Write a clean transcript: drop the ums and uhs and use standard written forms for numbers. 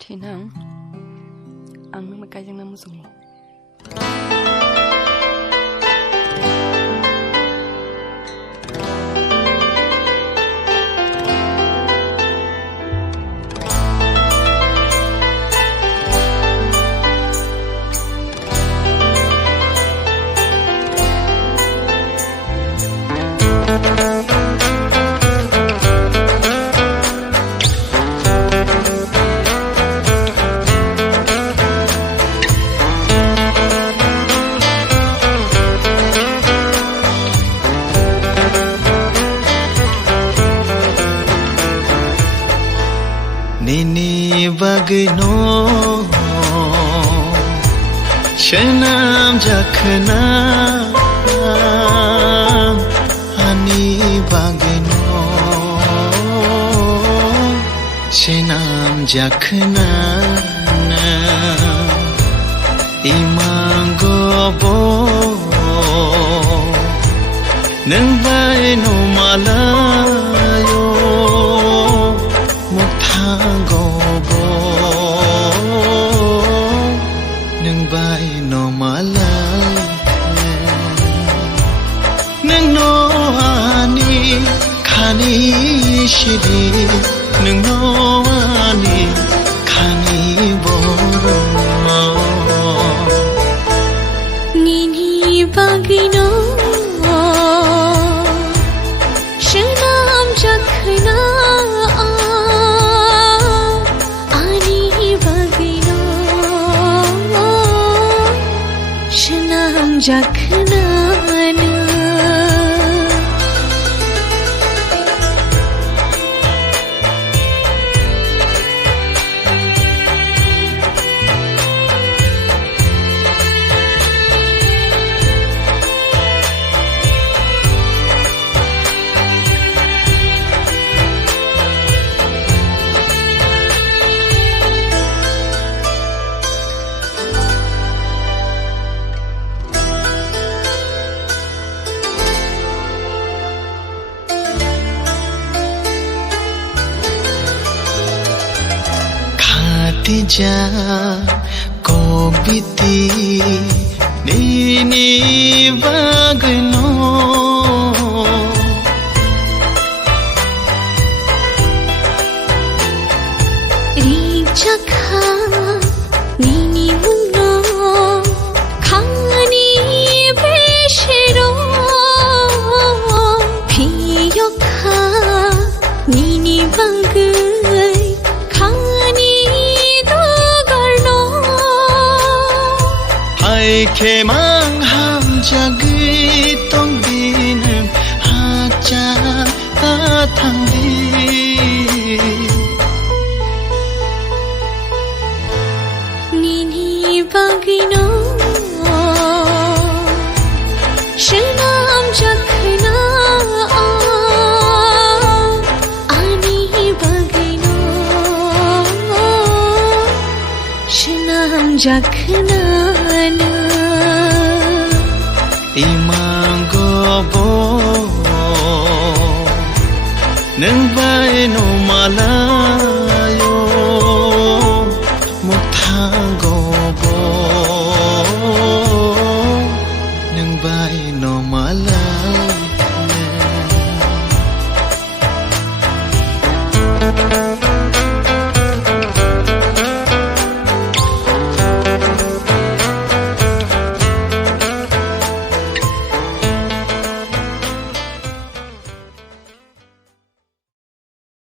Tinang, ang magkajang na musong mo. Nini bagno shenam jakhna ani bagno shenam jakhna imango bo nang bai no malayo Gobo nang bai no malay nang no ani khani shiri nang no ani khani boro nini bagino shenam jakhna jakhna ja kobiti nini bagno Rijaka nini mungno khani beshero phiyokha nini bangai khani ke mang ham jagi tong din ha cha ta thang di nini bagino shenam jakhna ani bagino shenam jakhna imango bo nang bai no malay